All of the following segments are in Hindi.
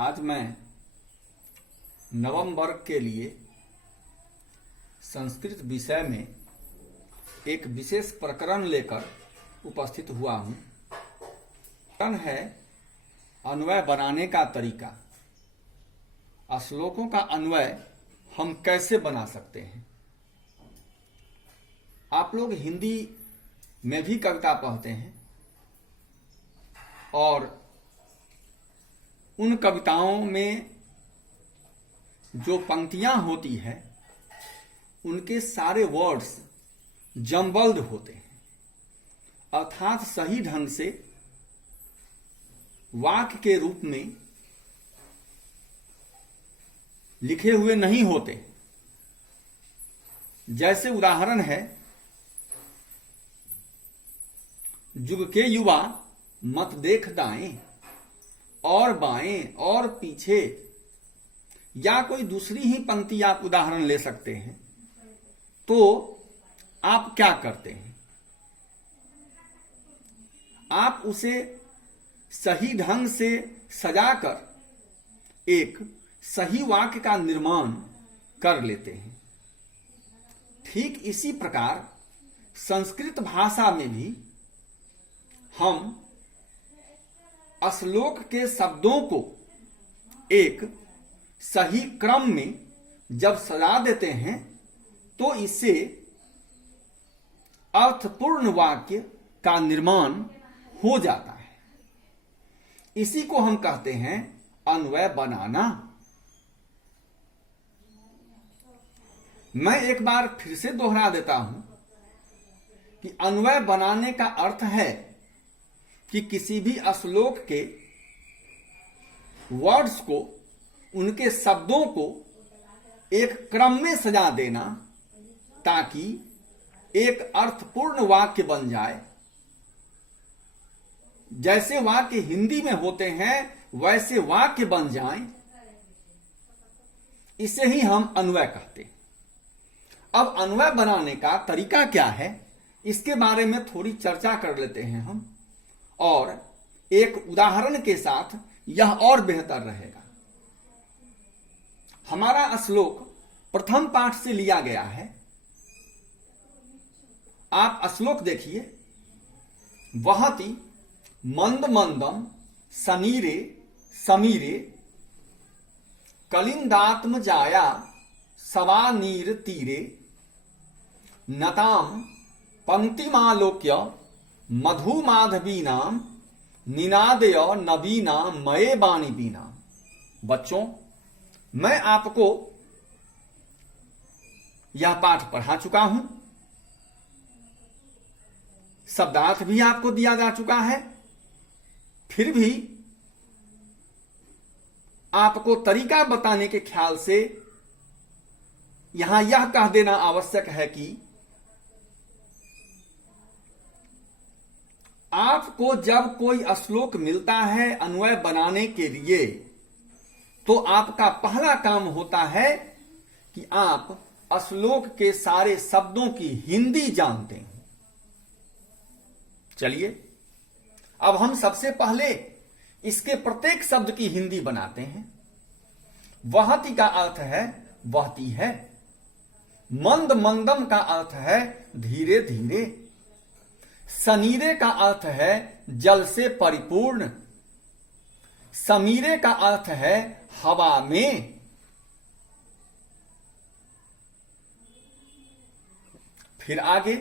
आज मैं नवम वर्ग के लिए संस्कृत विषय में एक विशेष प्रकरण लेकर उपस्थित हुआ हूँ। प्रकरण है अन्वय बनाने का तरीका। श्लोकों का अन्वय हम कैसे बना सकते हैं। आप लोग हिंदी में भी कविता पढ़ते हैं और उन कविताओं में जो पंक्तियां होती है उनके सारे वर्ड्स जम्बल्ड होते हैं, अर्थात सही ढंग से वाक्य के रूप में लिखे हुए नहीं होते। जैसे उदाहरण है, जुग के युवा मत देख दाएं और बाएं और पीछे, या कोई दूसरी ही पंक्ति आप उदाहरण ले सकते हैं। तो आप क्या करते हैं, आप उसे सही ढंग से सजाकर एक सही वाक्य का निर्माण कर लेते हैं। ठीक इसी प्रकार संस्कृत भाषा में भी हम श्लोक के शब्दों को एक सही क्रम में जब सजा देते हैं तो इससे अर्थपूर्ण वाक्य का निर्माण हो जाता है। इसी को हम कहते हैं अन्वय बनाना। मैं एक बार फिर से दोहरा देता हूं कि अन्वय बनाने का अर्थ है कि किसी भी श्लोक के वर्ड्स को, उनके शब्दों को एक क्रम में सजा देना ताकि एक अर्थपूर्ण वाक्य बन जाए। जैसे वाक्य हिंदी में होते हैं वैसे वाक्य बन जाएं, इसे ही हम अन्वय कहते हैं। अब अन्वय बनाने का तरीका क्या है, इसके बारे में थोड़ी चर्चा कर लेते हैं हम, और एक उदाहरण के साथ यह और बेहतर रहेगा। हमारा श्लोक प्रथम पाठ से लिया गया है। आप श्लोक देखिए। वहति मंद मंदम समीरे समीरे कलिंदात्म जाया सवानीर तीरे नताम पंक्तिमालोक्य मधु माधवी नाम निनादय नवीना मये बाणी बीना। बच्चों, मैं आपको यह पाठ पढ़ा चुका हूं, शब्दार्थ भी आपको दिया जा चुका है। फिर भी आपको तरीका बताने के ख्याल से यहां यह कह देना आवश्यक है कि आपको जब कोई श्लोक मिलता है अन्वय बनाने के लिए, तो आपका पहला काम होता है कि आप श्लोक के सारे शब्दों की हिंदी जानते हैं। चलिए, अब हम सबसे पहले इसके प्रत्येक शब्द की हिंदी बनाते हैं। वहति का अर्थ है बहती है। मंद मंदम का अर्थ है धीरे धीरे। सनीरे का अर्थ है जल से परिपूर्ण। समीरे का अर्थ है हवा में। फिर आगे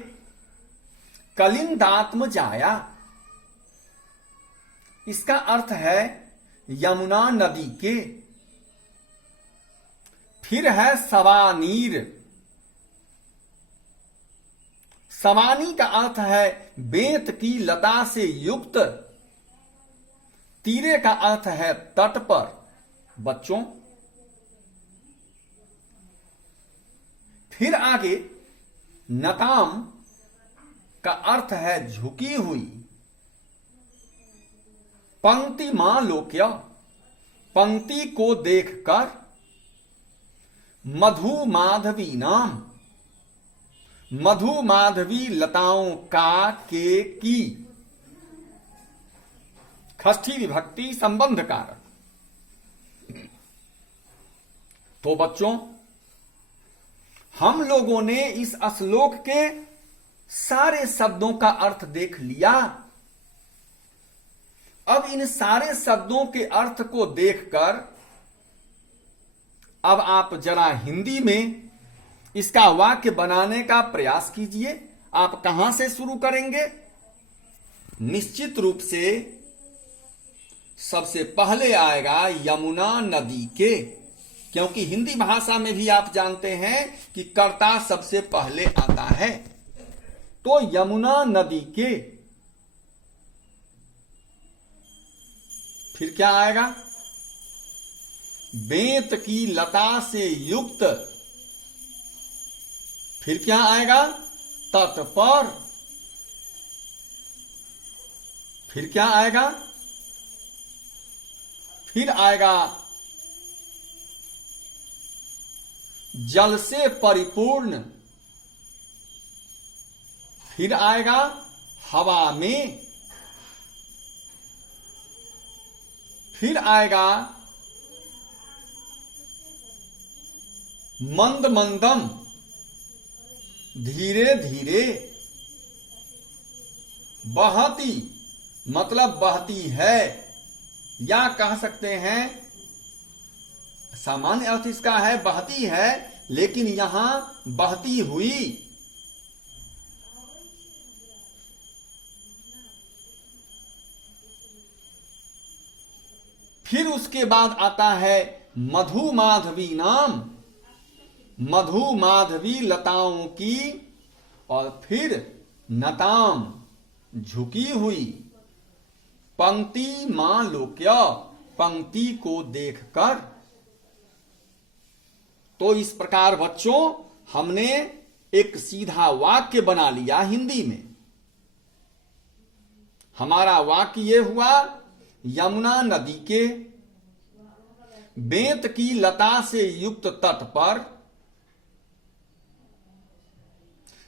कलिंदात्म जाया, इसका अर्थ है यमुना नदी के। फिर है सवानीर। सवानी का अर्थ है बेंत की लता से युक्त। तीरे का अर्थ है तट पर। बच्चों, फिर आगे नताम का अर्थ है झुकी हुई। पंक्ति मालोक्य, पंक्ति को देखकर। मधु माधवी नाम, मधु माधवी लताओं का के की। षष्ठी विभक्ति संबंध कारक। तो बच्चों, हम लोगों ने इस श्लोक के सारे शब्दों का अर्थ देख लिया। अब इन सारे शब्दों के अर्थ को देखकर अब आप जरा हिंदी में इसका वाक्य बनाने का प्रयास कीजिए। आप कहां से शुरू करेंगे? निश्चित रूप से सबसे पहले आएगा यमुना नदी के, क्योंकि हिंदी भाषा में भी आप जानते हैं कि कर्ता सबसे पहले आता है। तो यमुना नदी के, फिर क्या आएगा? बेंत की लता से युक्त, फिर क्या आएगा? तट पर, फिर क्या आएगा? फिर आएगा जल से परिपूर्ण, फिर आएगा हवा में, फिर आएगा मंद मंदम, धीरे धीरे, बहती मतलब बहती है, या कह सकते हैं सामान्य अर्थ इसका है बहती है, लेकिन यहां बहती हुई। फिर उसके बाद आता है मधु माधवी नाम, मधु माधवी लताओं की, और फिर नताम झुकी हुई, पंक्ति मां लोक्य, पंक्ति को देखकर। तो इस प्रकार बच्चों हमने एक सीधा वाक्य बना लिया हिंदी में। हमारा वाक्य ये हुआ, यमुना नदी के बेंत की लता से युक्त तट पर,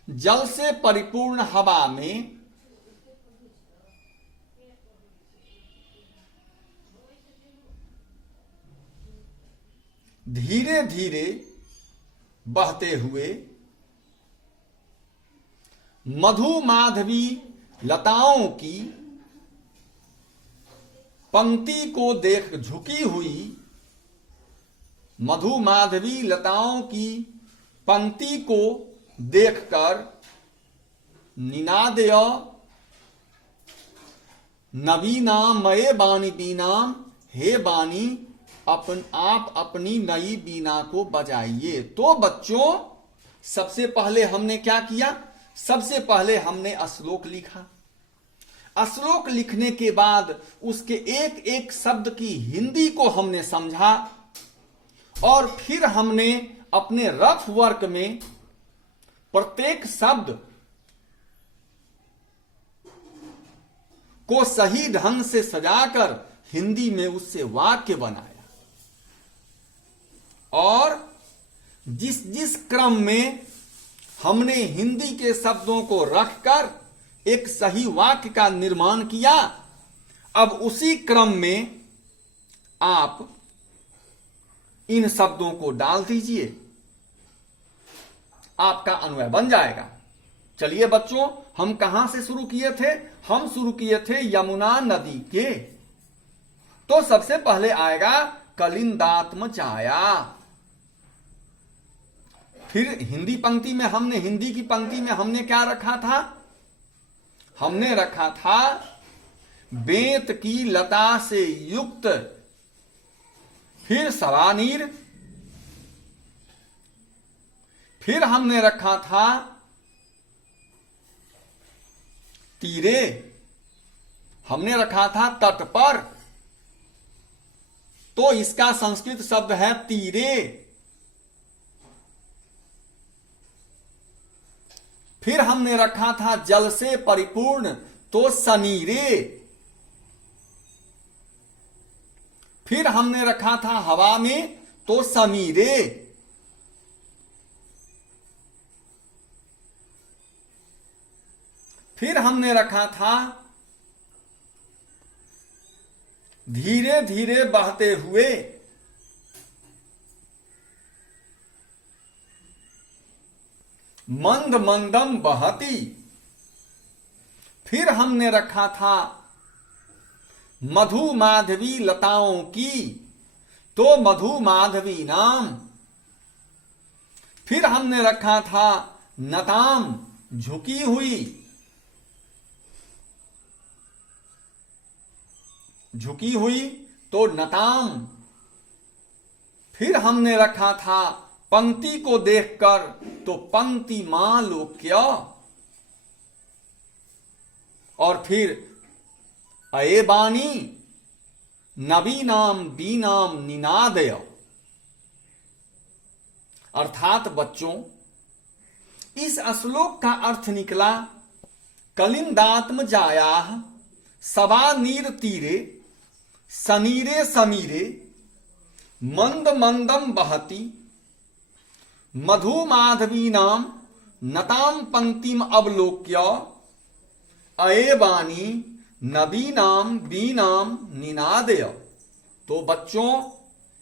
जल से परिपूर्ण हवा में, धीरे धीरे बहते हुए, मधु माधवी लताओं की पंक्ति को देख झुकी हुई, मधु माधवी लताओं की पंक्ति को देखकर निनादय नवीनाम मये बानी बीनाम, हे बानी आप अपनी नई बीना को बजाइए। तो बच्चों सबसे पहले हमने क्या किया? सबसे पहले हमने श्लोक लिखा। श्लोक लिखने के बाद उसके एक एक शब्द की हिंदी को हमने समझा, और फिर हमने अपने रफ वर्क में प्रत्येक शब्द को सही ढंग से सजाकर हिंदी में उससे वाक्य बनाया। और जिस जिस क्रम में हमने हिंदी के शब्दों को रखकर एक सही वाक्य का निर्माण किया, अब उसी क्रम में आप इन शब्दों को डाल दीजिए, आपका अन्वय बन जाएगा। चलिए बच्चों, हम कहां से शुरू किए थे? हम शुरू किए थे यमुना नदी के। तो सबसे पहले आएगा कलिंदात्म छाया। फिर हिंदी पंक्ति में हिंदी की पंक्ति में हमने क्या रखा था? हमने रखा था बेंत की लता से युक्त, फिर सवानीर, फिर हमने रखा था तीरे, हमने रखा था तट पर। तो इसका संस्कृत शब्द है तीरे। फिर हमने रखा था जल से परिपूर्ण, तो सनीरे। फिर हमने रखा था हवा में, तो समीरे। फिर हमने रखा था धीरे धीरे बहते हुए, मंद मंदम बहती। फिर हमने रखा था मधु माधवी लताओं की, तो मधु माधवी नाम। फिर हमने रखा था नताम झुकी हुई, झुकी हुई तो नताम। फिर हमने रखा था पंक्ति को देखकर, तो पंक्ति मां लोक्य। और फिर अये बानी नवीनाम बीनाम निनादय। अर्थात बच्चों, इस श्लोक का अर्थ निकला कलिंदात्म जाया सवा नीर तीरे सनीरे समीरे मंद मंदम बहती मधु माधवी नाम नताम पंक्तिम अवलोक्य अये वाणी नबीनाम बीनाम निनादय। तो बच्चों,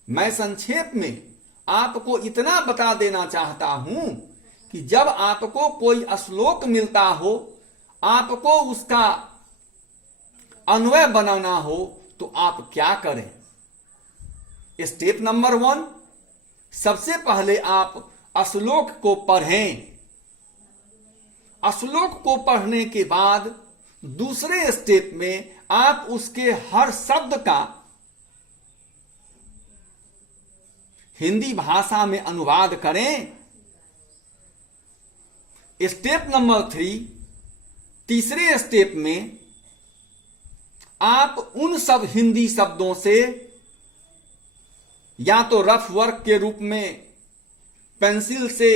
मैं संक्षेप में आपको इतना बता देना चाहता हूं कि जब आपको कोई श्लोक मिलता हो, आपको उसका अन्वय बनाना हो, तो आप क्या करें। स्टेप नंबर 1, सबसे पहले आप श्लोक को पढ़ें। श्लोक को पढ़ने के बाद दूसरे स्टेप में आप उसके हर शब्द का हिंदी भाषा में अनुवाद करें। स्टेप नंबर 3, तीसरे स्टेप में आप उन सब हिंदी शब्दों से या तो रफ वर्क के रूप में पेंसिल से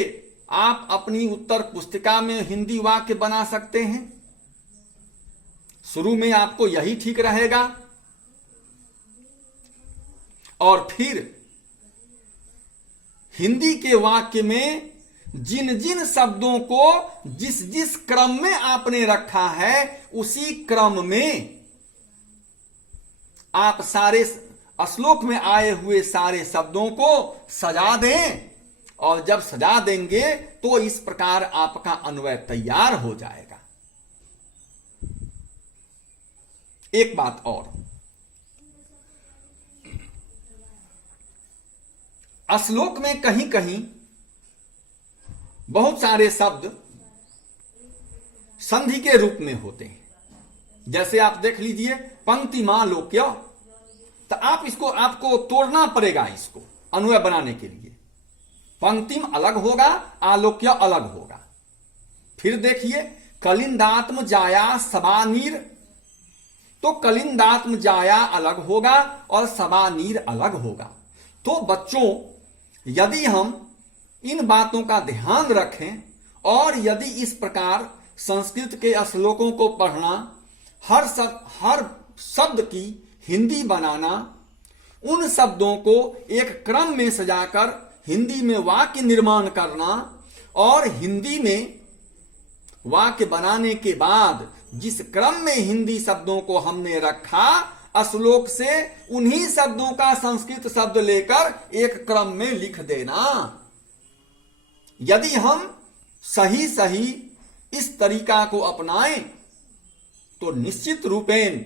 आप अपनी उत्तर पुस्तिका में हिंदी वाक्य बना सकते हैं। शुरू में आपको यही ठीक रहेगा। और फिर हिंदी के वाक्य में जिन जिन शब्दों को जिस जिस क्रम में आपने रखा है, उसी क्रम में आप सारे श्लोक में आए हुए सारे शब्दों को सजा दें। और जब सजा देंगे तो इस प्रकार आपका अन्वय तैयार हो जाएगा। एक बात और, श्लोक में कहीं कहीं बहुत सारे शब्द संधि के रूप में होते हैं। जैसे आप देख लीजिए पंक्ति मां लोक्य, तो आप इसको आपको तोड़ना पड़ेगा इसको अन्वय बनाने के लिए। पंक्तिम अलग होगा, आलोक्य अलग होगा। फिर देखिए कलिंदात्म जाया सबानीर, तो कलिंदात्म जाया अलग होगा और सबानीर अलग होगा। तो बच्चों, यदि हम इन बातों का ध्यान रखें और यदि इस प्रकार संस्कृत के श्लोकों को पढ़ना, हर शब्द की हिंदी बनाना, उन शब्दों को एक क्रम में सजाकर हिंदी में वाक्य निर्माण करना, और हिंदी में वाक्य बनाने के बाद जिस क्रम में हिंदी शब्दों को हमने रखा, श्लोक से उन्हीं शब्दों का संस्कृत शब्द लेकर एक क्रम में लिख देना। यदि हम सही सही इस तरीका को अपनाएं तो निश्चित रूपेण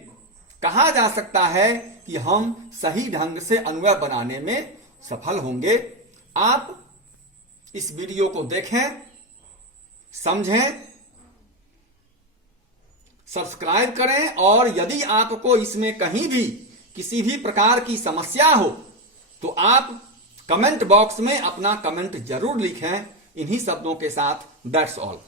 कहा जा सकता है कि हम सही ढंग से अन्वय बनाने में सफल होंगे। आप इस वीडियो को देखें, समझें, सब्सक्राइब करें, और यदि आपको इसमें कहीं भी किसी भी प्रकार की समस्या हो तो आप कमेंट बॉक्स में अपना कमेंट जरूर लिखें। इन्हीं शब्दों के साथ दैट्स ऑल।